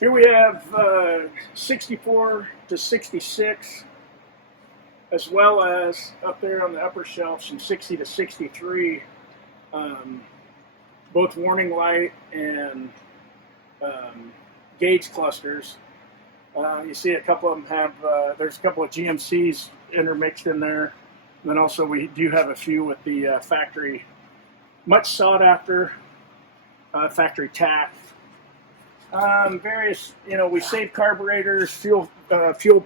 Here we have 64 to 66, as well as up there on the upper shelf some 60 to 63, both warning light and gauge clusters. You see a couple of them have, there's a couple of GMCs intermixed in there. And then also we do have a few with the factory, much sought after factory tack. Various, we save carburetors, fuel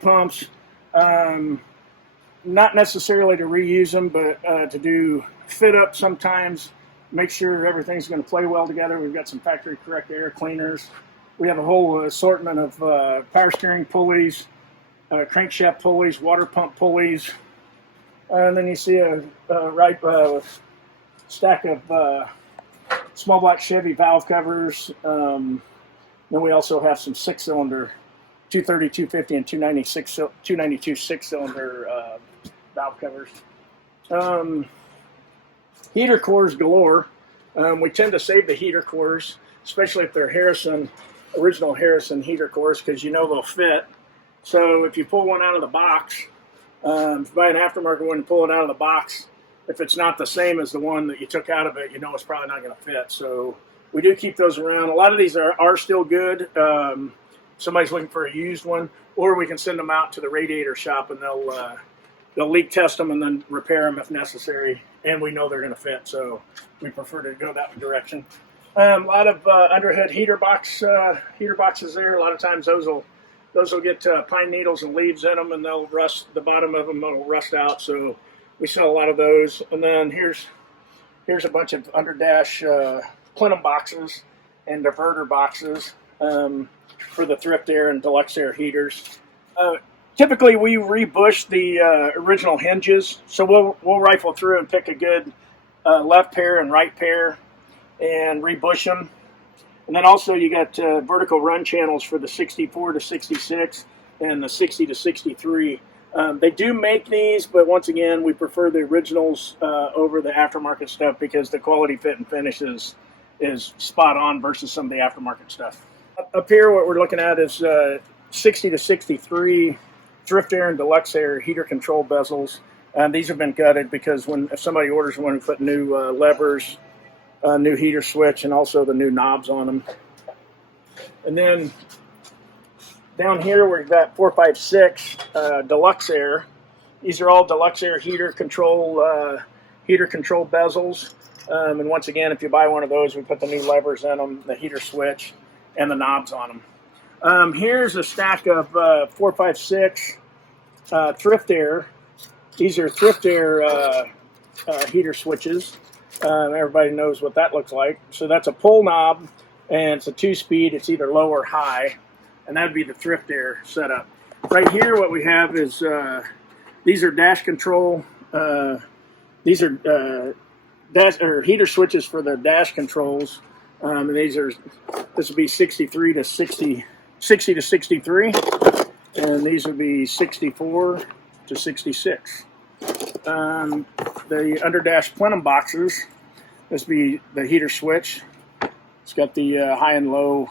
pumps, not necessarily to reuse them, but to do fit up sometimes, make sure everything's going to play well together. We've got some factory correct air cleaners. We have a whole assortment of power steering pulleys, crankshaft pulleys, water pump pulleys. And then you see a stack of small block Chevy valve covers. Then we also have some six-cylinder 230, 250, and 292 six-cylinder valve covers. Heater cores galore. We tend to save the heater cores, especially if they're original Harrison heater cores, because they'll fit. So if you pull one out of the box, if you buy an aftermarket one and pull it out of the box, if it's not the same as the one that you took out of it, it's probably not going to fit. So we do keep those around. A lot of these are still good. Somebody's looking for a used one, or we can send them out to the radiator shop and they'll leak test them and then repair them if necessary. And we know they're going to fit, so we prefer to go that direction. A lot of underhood heater boxes there. A lot of times those will get pine needles and leaves in them, and they'll rust. The bottom of them will rust out. So we sell a lot of those. And then here's a bunch of underdash plenum boxes and diverter boxes for the thrift air and deluxe air heaters. Typically, we rebush the original hinges, so we'll rifle through and pick a good left pair and right pair and rebush them. And then also you got vertical run channels for the 64 to 66 and the 60 to 63. They do make these, but once again, we prefer the originals over the aftermarket stuff because the quality, fit, and finish is spot on versus some of the aftermarket stuff. Up here, what we're looking at is 60 to 63 thrift air and deluxe air heater control bezels. These have been gutted because if somebody orders one, we put new levers, new heater switch, and also the new knobs on them. And then down here we've got 456 deluxe air. These are all deluxe air heater control bezels. And once again, if you buy one of those, we put the new levers in them, the heater switch, and the knobs on them. Here's a stack of 456 thrift air. These are thrift air heater switches. Everybody knows what that looks like. So that's a pull knob, and it's a 2-speed. It's either low or high, and that would be the thrift air setup. Right here, what we have is these are dash control. These are heater switches for the dash controls. And this would be 63 to 60 to 63, and these would be 64 to 66. The underdash plenum boxes, this would be the heater switch. It's got the high and low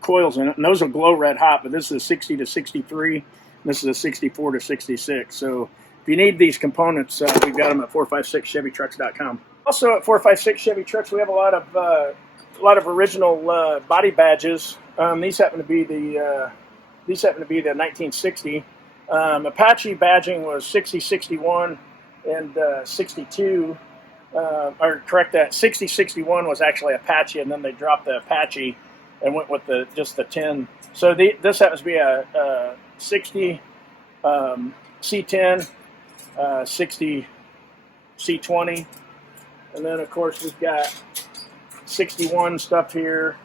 coils in it, and those will glow red hot, but this is a 60 to 63, and this is a 64 to 66. So if you need these components, we've got them at 456ChevyTrucks.com. Also at 456 Chevy Trucks, we have a lot of original body badges. These happen to be the 1960. Apache badging was 60, 61, and 62. Or correct that, 60, 61 was actually Apache, and then they dropped the Apache and went with just the 10. So this happens to be a 60 C10, 60 C20, and then of course we've got 61 stuff here,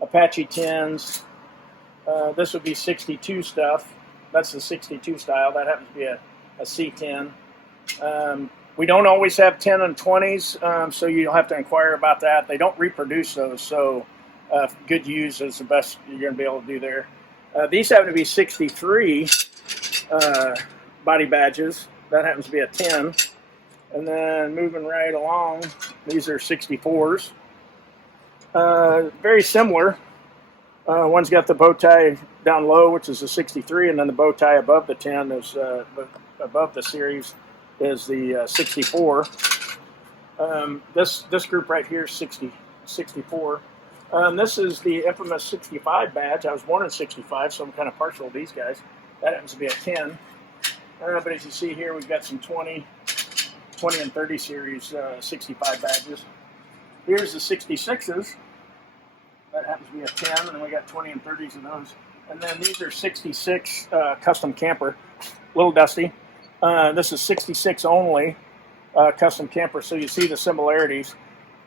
Apache 10s. This would be 62 stuff. That's the 62 style. That happens to be a C10. We don't always have 10 and 20s, so you'll have to inquire about that. They don't reproduce those, so good use is the best you're going to be able to do there. These happen to be 63 body badges. That happens to be a 10. And then moving right along, these are 64s. Very similar. One's got the bow tie down low, which is the 63, and then the bow tie above the 10 is above the series is the 64. This group right here is 64. This is the infamous 65 badge. I was born in 65, so I'm kind of partial to these guys. That happens to be a 10. But as you see here, we've got some 20 and 30 series 65 badges. Here's the 66s. That happens to be a 10, and then we got 20 and 30s of those. And then these are 66 custom camper, a little dusty. This is 66 only custom camper, so you see the similarities.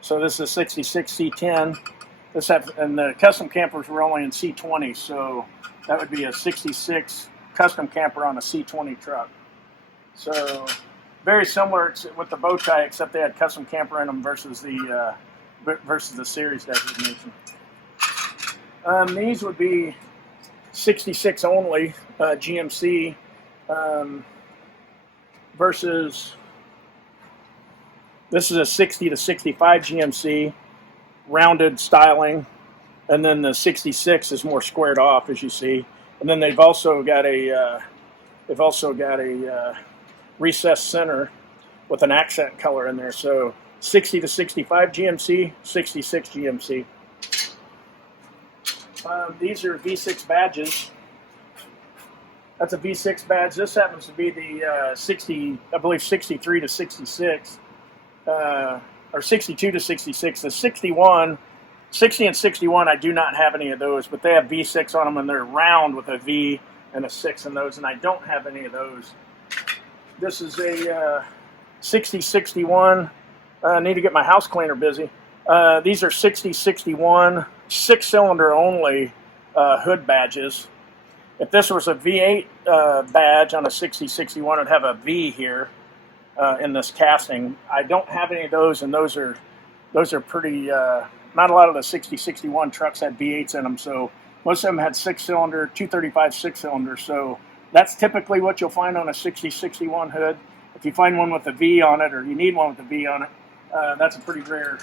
So this is 66 C10. And the custom campers were only in C20, so that would be a 66 custom camper on a C20 truck. So very similar with the bow tie, except they had custom camper in them versus the series designation. These would be 66 only GMC versus this is a 60 to 65 GMC rounded styling, and then the 66 is more squared off, as you see. And then they've also got a recessed center with an accent color in there. So 60 to 65 GMC, 66 GMC. These are V6 badges. That's a V6 badge. This happens to be the 63 to 66, or 62 to 66. The 61, 60 and 61, I do not have any of those, but they have V6 on them, and they're round with a V and a 6 in those, and I don't have any of those. This is a 6061. I need to get my house cleaner busy. These are 6061 6-cylinder only hood badges. If this was a V8 badge on a 6061, it'd have a V here in this casting. I don't have any of those, and those are pretty. Not a lot of the 6061 trucks had V8s in them, so most of them had 6-cylinder, 235 6-cylinder. So that's typically what you'll find on a 6061 hood. If you find one with a V on it, or you need one with a V on it, that's a pretty rare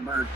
bird.